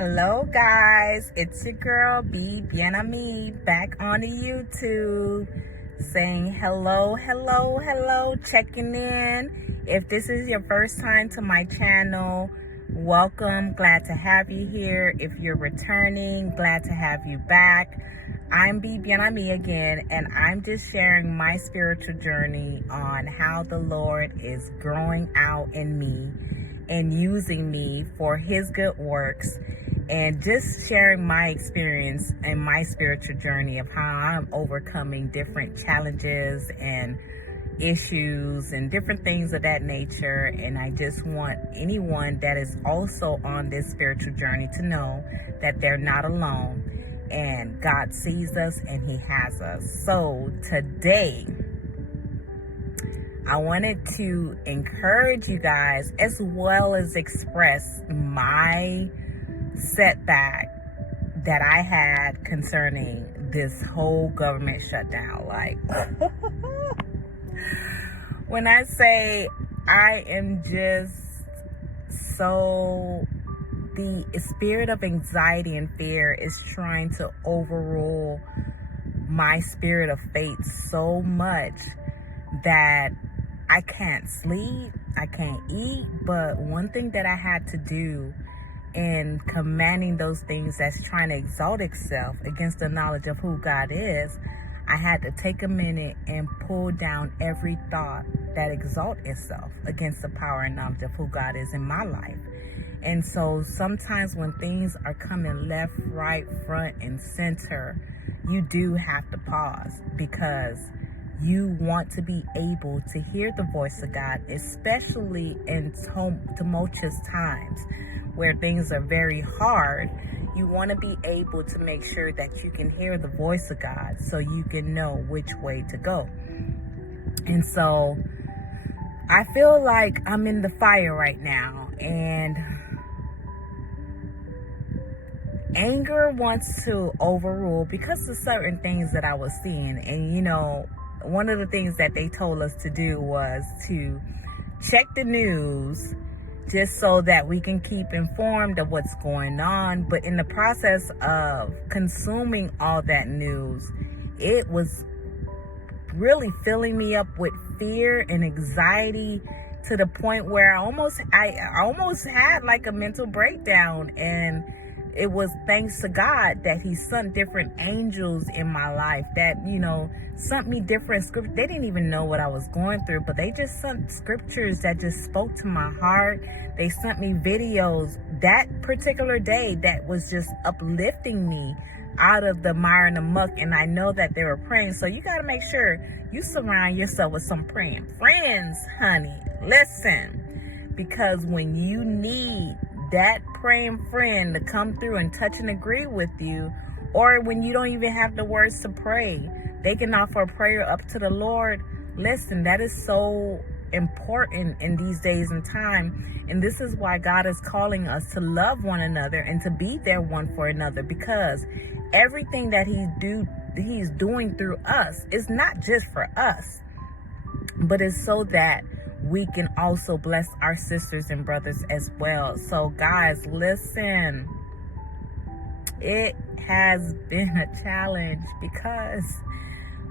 Hello guys, it's your girl Bien Aime back on the YouTube saying hello, checking in. If this is your first time to my channel, welcome, glad to have you here. If you're returning, glad to have you back. I'm Bien Aime again, and I'm just sharing my spiritual journey on how the Lord is growing out in me and using me for his good works, and just sharing my experience and my spiritual journey of how I'm overcoming different challenges and issues and different things of that nature. And I just want anyone that is also on this spiritual journey to know that they're not alone, and God sees us and he has us. So today I wanted to encourage you guys, as well as express my setback that I had concerning this whole government shutdown. Like, when I say I am just so, the spirit of anxiety and fear is trying to overrule my spirit of faith so much that I can't sleep, I can't eat. But one thing that I had to do in commanding those things that's trying to exalt itself against the knowledge of who God is, I had to take a minute and pull down every thought that exalt itself against the power and knowledge of who God is in my life. And so sometimes when things are coming left, right, front, and center, you do have to pause, because you want to be able to hear the voice of God, especially in tumultuous times where things are very hard. You want to be able to make sure that you can hear the voice of God so you can know which way to go. And so I feel like I'm in the fire right now, and anger wants to overrule because of certain things that I was seeing. And one of the things that they told us to do was to check the news just so that we can keep informed of what's going on. But in the process of consuming all that news, it was really filling me up with fear and anxiety to the point where I almost had like a mental breakdown. And it was thanks to God that he sent different angels in my life that, sent me different scriptures. They didn't even know what I was going through, but they just sent scriptures that just spoke to my heart. They sent me videos that particular day that was just uplifting me out of the mire and the muck. And I know that they were praying. So you got to make sure you surround yourself with some praying friends, honey. Listen, because when you need that praying friend to come through and touch and agree with you, or when you don't even have the words to pray, they can offer a prayer up to the Lord. Listen, that is so important in these days and time. And this is why God is calling us to love one another and to be there one for another, because everything that he's doing through us is not just for us, but it's so that we can also bless our sisters and brothers as well. So guys, listen, it has been a challenge because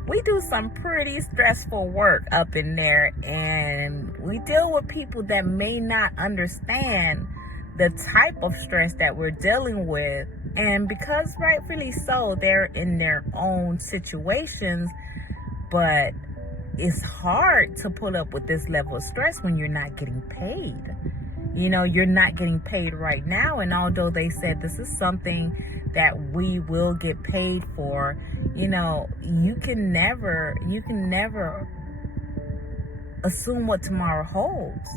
we do some pretty stressful work up in there, and we deal with people that may not understand the type of stress that we're dealing with. And because rightfully so, they're in their own situations, but it's hard to pull up with this level of stress when you're not getting paid. You're not getting paid right now. And although they said this is something that we will get paid for, you can never assume what tomorrow holds.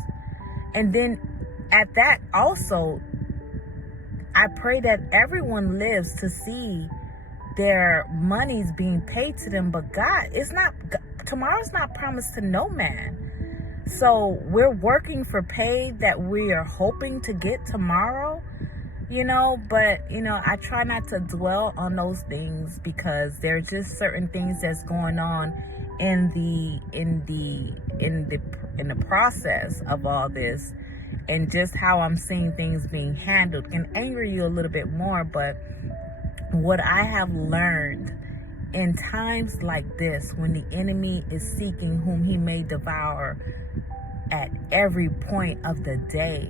And then at that also, I pray that everyone lives to see their monies being paid to them. But tomorrow's not promised to no man. So we're working for pay that we are hoping to get tomorrow, but I try not to dwell on those things, because there are just certain things that's going on in the process of all this. and just how I'm seeing things being handled can anger you a little bit more. But what I have learned in times like this, when the enemy is seeking whom he may devour at every point of the day,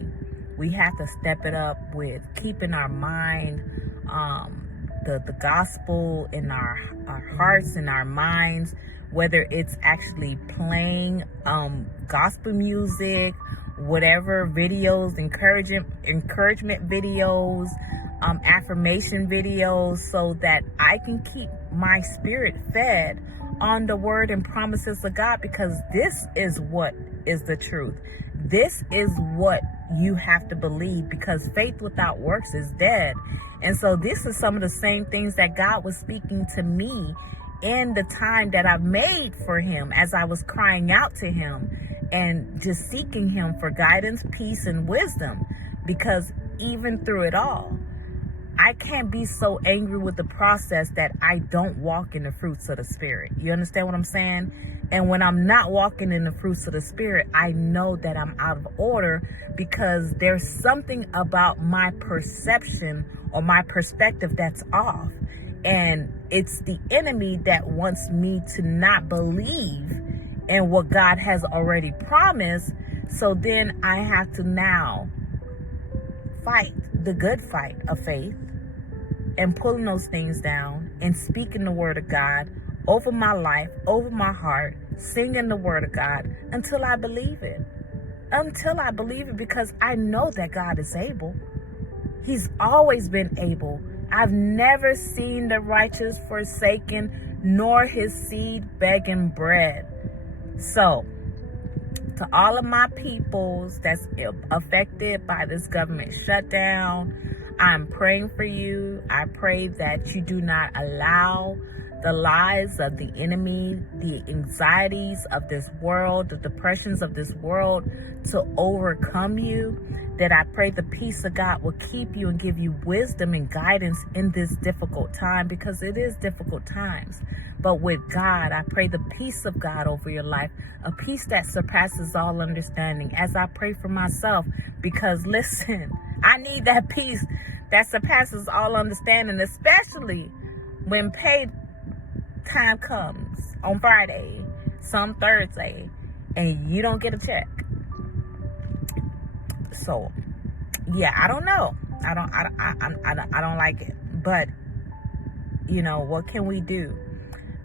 we have to step it up with keeping our mind, the gospel in our hearts and our minds, whether it's actually playing gospel music, whatever videos, encouragement videos, affirmation videos, so that I can keep my spirit fed on the word and promises of God, because this is what is the truth. This is what you have to believe, because faith without works is dead. And so this is some of the same things that God was speaking to me in the time that I've made for him, as I was crying out to him and just seeking him for guidance, peace, and wisdom. Because even through it all, I can't be so angry with the process that I don't walk in the fruits of the Spirit. You understand what I'm saying? And when I'm not walking in the fruits of the Spirit, I know that I'm out of order, because there's something about my perception or my perspective that's off. And it's the enemy that wants me to not believe in what God has already promised. So then I have to now fight the good fight of faith and pulling those things down and speaking the word of God over my life, over my heart, singing the word of God until I believe it. Until I believe it, because I know that God is able. He's always been able. I've never seen the righteous forsaken, nor his seed begging bread. So, to all of my peoples that's affected by this government shutdown, I'm praying for you. I pray that you do not allow the lies of the enemy, the anxieties of this world, the depressions of this world to overcome you. That I pray the peace of God will keep you and give you wisdom and guidance in this difficult time, because it is difficult times. But with God, I pray the peace of God over your life, a peace that surpasses all understanding, as I pray for myself. Because listen, I need that peace that surpasses all understanding, especially when paid time comes on Friday, some Thursday, and you don't get a check. So, yeah, I don't know. I don't like it. But, you know, what can we do?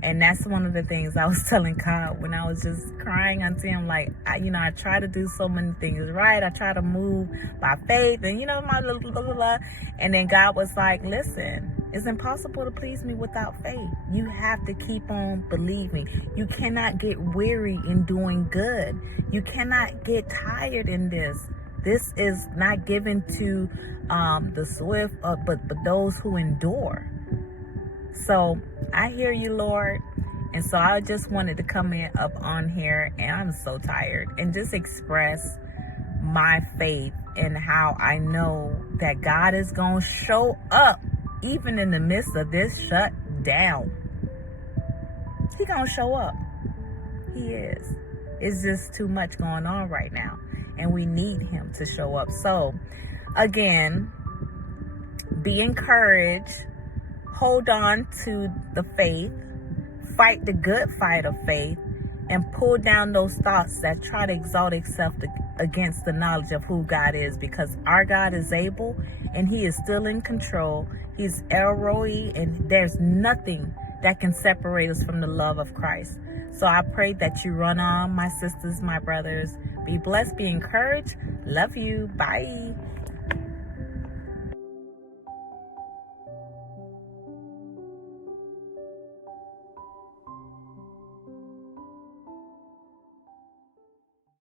And that's one of the things I was telling God when I was just crying unto him. Like, I try to do so many things right. I try to move by faith and, my blah, blah, blah, blah. And then God was like, listen, it's impossible to please me without faith. You have to keep on believing. You cannot get weary in doing good. You cannot get tired in this. This is not given to the swift, but those who endure. So I hear you, Lord. And so I just wanted to come up on here, and I'm so tired, and just express my faith and how I know that God is going to show up even in the midst of this shutdown. He's going to show up. He is. It's just too much going on right now, and we need him to show up. So again, be encouraged. Hold on to the faith, fight the good fight of faith, and pull down those thoughts that try to exalt itself against the knowledge of who God is, because our God is able and he is still in control. He's El Roi, and there's nothing that can separate us from the love of Christ. So I pray that you run on, my sisters, my brothers. Be blessed, be encouraged. Love you. Bye.